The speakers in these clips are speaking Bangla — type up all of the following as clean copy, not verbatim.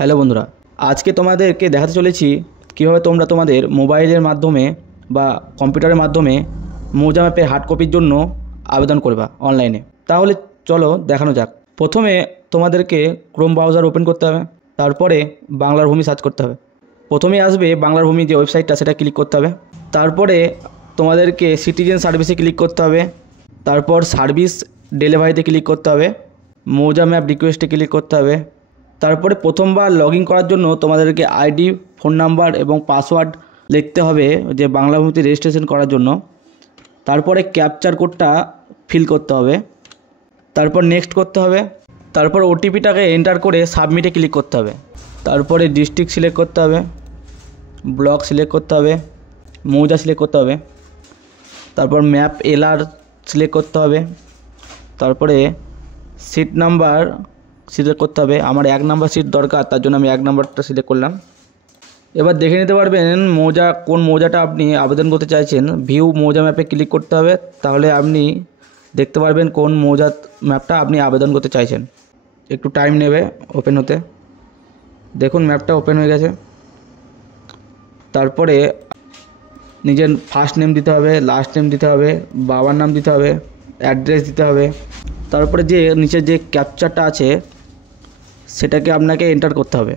হ্যালো বন্ধুরা, আজকে তোমাদেরকে দেখাতে চলেছি কীভাবে তোমরা তোমাদের মোবাইলের মাধ্যমে বা কম্পিউটারের মাধ্যমে মৌজা ম্যাপের হার্ড কপির জন্য আবেদন করবা অনলাইনে। তাহলে চলো দেখানো যাক। প্রথমে তোমাদেরকে ক্রোম ব্রাউজার ওপেন করতে হবে, তারপরে বাংলার ভূমি সার্চ করতে হবে। প্রথমে আসবে বাংলার ভূমি যে ওয়েবসাইটটা, সেটা ক্লিক করতে হবে। তারপরে তোমাদেরকে সিটিজেন সার্ভিসে ক্লিক করতে হবে, তারপর সার্ভিস ডেলিভারিতে ক্লিক করতে হবে, মৌজা ম্যাপ রিকোয়েস্টে ক্লিক করতে হবে। তারপরে প্রথমবার লগ ইন করার জন্য তোমাদেরকে আইডি, ফোন নাম্বার এবং পাসওয়ার্ড লিখতে হবে যে বাংলা ভূমিতে রেজিস্ট্রেশন করার জন্য। তারপরে ক্যাপচার কোডটা ফিল করতে হবে, তারপর নেক্সট করতে হবে। তারপর ওটিপিটাকে এন্টার করে সাবমিটে ক্লিক করতে হবে। তারপরে ডিস্ট্রিক্ট সিলেক্ট করতে হবে, ব্লক সিলেক্ট করতে হবে, মৌজা সিলেক্ট করতে হবে। তারপর ম্যাপ এলআর সিলেক্ট করতে হবে। তারপরে সিট নাম্বার সিলেক্ট করতে হবে। আমার 1 নাম্বার সিট দরকার, তার জন্য আমি 1 নাম্বারটা সিলেক্ট করলাম। এবার দেখে নিতে পারবেন কোন মৌজাটা আপনি আবেদন করতে চাইছেন। ভিউ মৌজা ম্যাপে ক্লিক করতে হবে, তাহলে আপনি দেখতে পারবেন কোন মৌজা ম্যাপটা আপনি আবেদন করতে চাইছেন। একটু টাইম নেবে ওপেন হতে। দেখুন ম্যাপটা ওপেন হয়ে গেছে। তারপরে নিজের ফার্স্ট নেম দিতে হবে, লাস্ট নেম দিতে হবে, বাবার নাম দিতে হবে, অ্যাড্রেস দিতে হবে। তারপরে যে নিচে যে ক্যাপচারটা আছে সেটাকে আপনাকে এন্টার করতে হবে।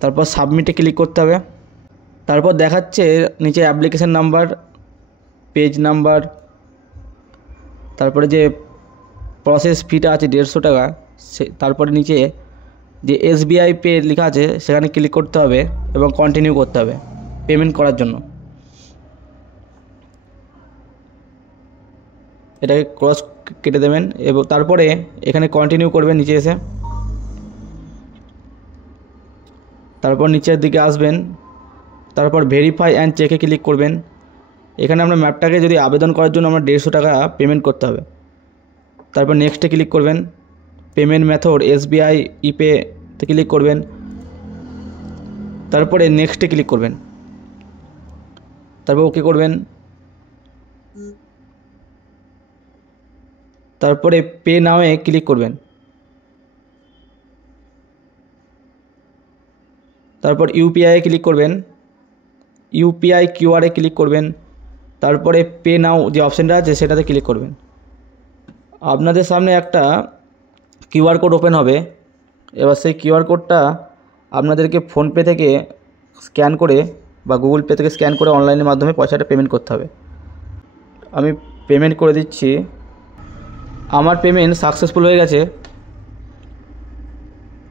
তারপর সাবমিটে ক্লিক করতে হবে। তারপর দেখাচ্ছে নিচে অ্যাপ্লিকেশন নাম্বার, পেজ নাম্বার, তারপরে যে প্রসেস ফিটা আছে 150 টাকা, তারপরে নিচে যে SBI পে লেখা আছে সেখানে ক্লিক করতে হবে এবং কন্টিনিউ করতে হবে পেমেন্ট করার জন্য। এটাকে ক্রস কেটে দেবেন এবং তারপরে এখানে কন্টিনিউ করবেন নিচে এসে। তারপর নিচের দিকে আসবেন, তারপর ভেরিফাই অ্যান্ড চেকে ক্লিক করবেন। এখানে আমরা ম্যাপটাকে যদি আবেদন করার জন্য আমরা 150 টাকা পেমেন্ট করতে হবে। তারপর নেক্সটে ক্লিক করবেন। পেমেন্ট মেথড SBI ইপেতে ক্লিক করবেন। তারপরে নেক্সটে ক্লিক করবেন, তারপর ওকে করবেন। তারপরে পে নাওয়ে ক্লিক করবেন। তারপর UPI ক্লিক করবেন, UPI QR ক্লিক করবেন। তারপরে পে নাও যে অপশানটা আছে সেটাতে ক্লিক করবেন। আপনাদের সামনে একটা QR কোড ওপেন হবে। এবার সেই QR কোডটা আপনাদেরকে ফোনপে থেকে স্ক্যান করে বা গুগল পে থেকে স্ক্যান করে অনলাইনের মাধ্যমে পয়সাটা পেমেন্ট করতে হবে। আমি পেমেন্ট করে দিচ্ছি। আমার পেমেন্ট সাকসেসফুল হয়ে গেছে।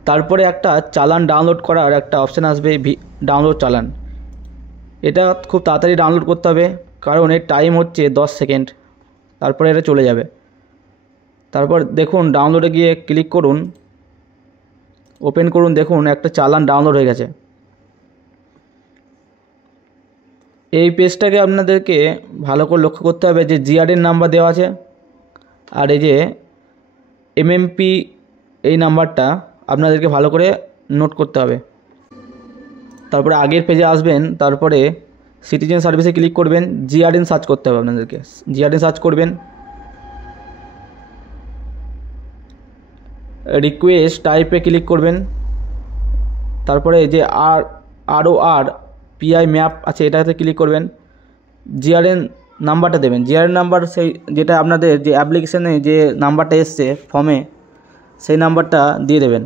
তারপরে একটা চালান ডাউনলোড করার একটা অপশান আসবে, ডাউনলোড চালান। এটা খুব তাড়াতাড়ি ডাউনলোড করতে হবে, কারণ এর টাইম হচ্ছে 10 সেকেন্ড, তারপরে এটা চলে যাবে। তারপর দেখুন ডাউনলোডে গিয়ে ক্লিক করুন, ওপেন করুন। দেখুন একটা চালান ডাউনলোড হয়ে গেছে। এই পেজটাকে আপনাদেরকে ভালো করে লক্ষ্য করতে হবে যে GRN নাম্বার দেওয়া আছে, আর এই যে MMP এই নাম্বারটা আপনাদেরকে ভালো করে নোট করতে হবে। তারপরে আগের পেজে আসবেন, তারপরে সিটিজেন সার্ভিসে ক্লিক করবেন। GRN সার্চ করতে হবে আপনাদেরকে। GRN সার্চ করবেন, রিকোয়েস্ট টাইপে ক্লিক করবেন। তারপরে যে ROR PI ম্যাপ আছে এটাতে ক্লিক করবেন। GRN নাম্বারটা দেবেন। GRN নাম্বার সেই যেটা আপনাদের যে অ্যাপ্লিকেশানে যে নাম্বারটা এসছে ফর্মে, সেই নাম্বারটা দিয়ে দেবেন।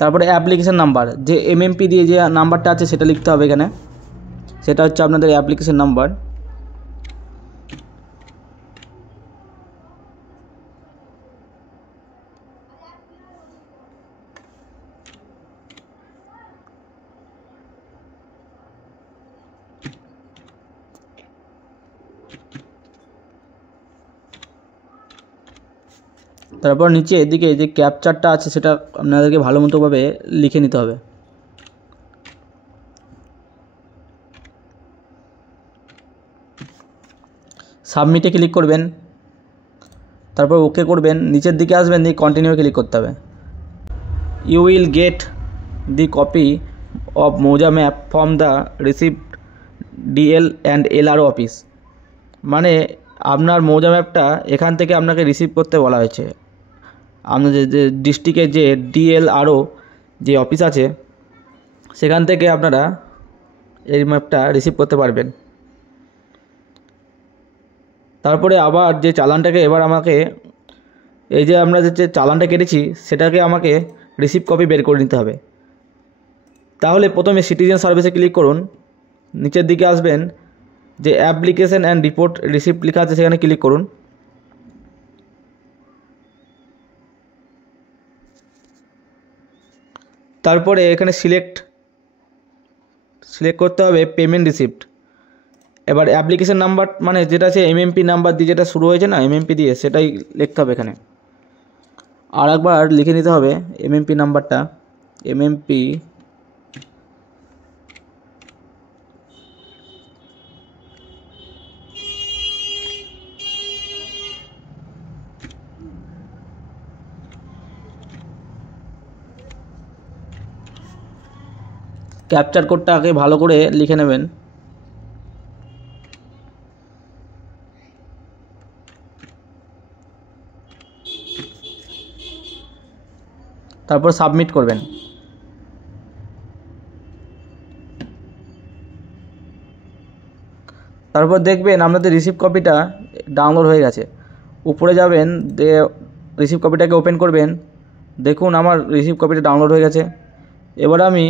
তারপরে অ্যাপ্লিকেশান নাম্বার, যে MMP দিয়ে যে নাম্বারটা আছে সেটা লিখতে হবে এখানে। সেটা হচ্ছে আপনাদের অ্যাপ্লিকেশান নাম্বার। তারপর নিচে এদিকে যে ক্যাপচারটা আছে সেটা আপনাদেরকে ভালো মতোভাবে লিখে নিতে হবে। সাবমিটে ক্লিক করবেন। তারপর ওকে করবেন, নিচের দিকে আসবেন, দিয়ে কন্টিনিউ ক্লিক করতে হবে। You will get the copy of mouza map from the received DL and LRO office. মানে আপনার মৌজা ম্যাপটা এখান থেকে আপনাকে রিসিভ করতে বলা হয়েছে। আপনাদের যে ডিস্ট্রিক্টের যে ডিএলআরও যে অফিস আছে সেখান থেকে আপনারা এই ম্যাপটা রিসিভ করতে পারবেন। তারপরে আবার যে চালানটাকে এবার আমাকে এই যে আমরা যে চালানটা কেটেছি সেটাকে আমাকে রিসিভ কপি বের করে নিতে হবে। তাহলে প্রথমে সিটিজেন সার্ভিসে ক্লিক করুন, নিচের দিকে আসবেন, যে অ্যাপ্লিকেশন অ্যান্ড রিপোর্ট রিসিপ্ট লেখা আছে সেখানে ক্লিক করুন। তারপরে এখানে সিলেক্ট করতে হবে পেমেন্ট রিসিপ্ট। এবার অ্যাপ্লিকেশন নাম্বার মানে যেটা আছে এমএমপি নাম্বার দিয়ে যেটা শুরু হয়েছে না এমএমপি দিয়ে, সেটাই লিখতে হবে এখানে। আর একবার লিখে নিতে হবে এমএমপি নাম্বারটা, এমএমপি ক্যাপচার কোডটা আগে ভালো করে লিখে নেবেন। তারপর সাবমিট করবেন। তারপর দেখবেন আপনাদের রিসিভ কপিটা ডাউনলোড হয়ে গেছে। উপরে যাবেন, দিয়ে রিসিভ কপিটাকে ওপেন করবেন। দেখুন আমার রিসিভ কপিটা ডাউনলোড হয়ে গেছে। এবার আমি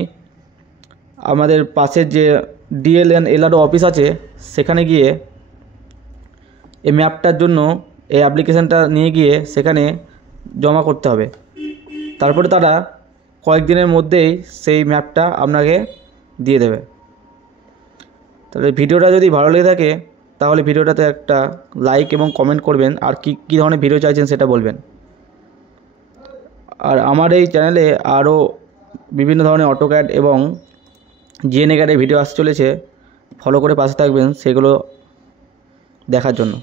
আমাদের পাশের যে ডিএল অ্যান্ড এলআরও অফিস আছে সেখানে গিয়ে এই ম্যাপটার জন্য এই অ্যাপ্লিকেশানটা নিয়ে গিয়ে সেখানে জমা করতে হবে। তারপরে তারা কয়েকদিনের মধ্যেই সেই ম্যাপটা আপনাকে দিয়ে দেবে। তাহলে ভিডিওটা যদি ভালো লেগে থাকে তাহলে ভিডিওটাতে একটা লাইক এবং কমেন্ট করবেন, আর কী ধরনের ভিডিও চাইছেন সেটা বলবেন। আর আমার এই চ্যানেলে আরও বিভিন্ন ধরনের অটোক্যাড এবং জিএনএ ক্যাডের ভিডিও আসতে চলেছে, ফলো করে পাশে থাকবেন সেগুলো দেখার জন্য।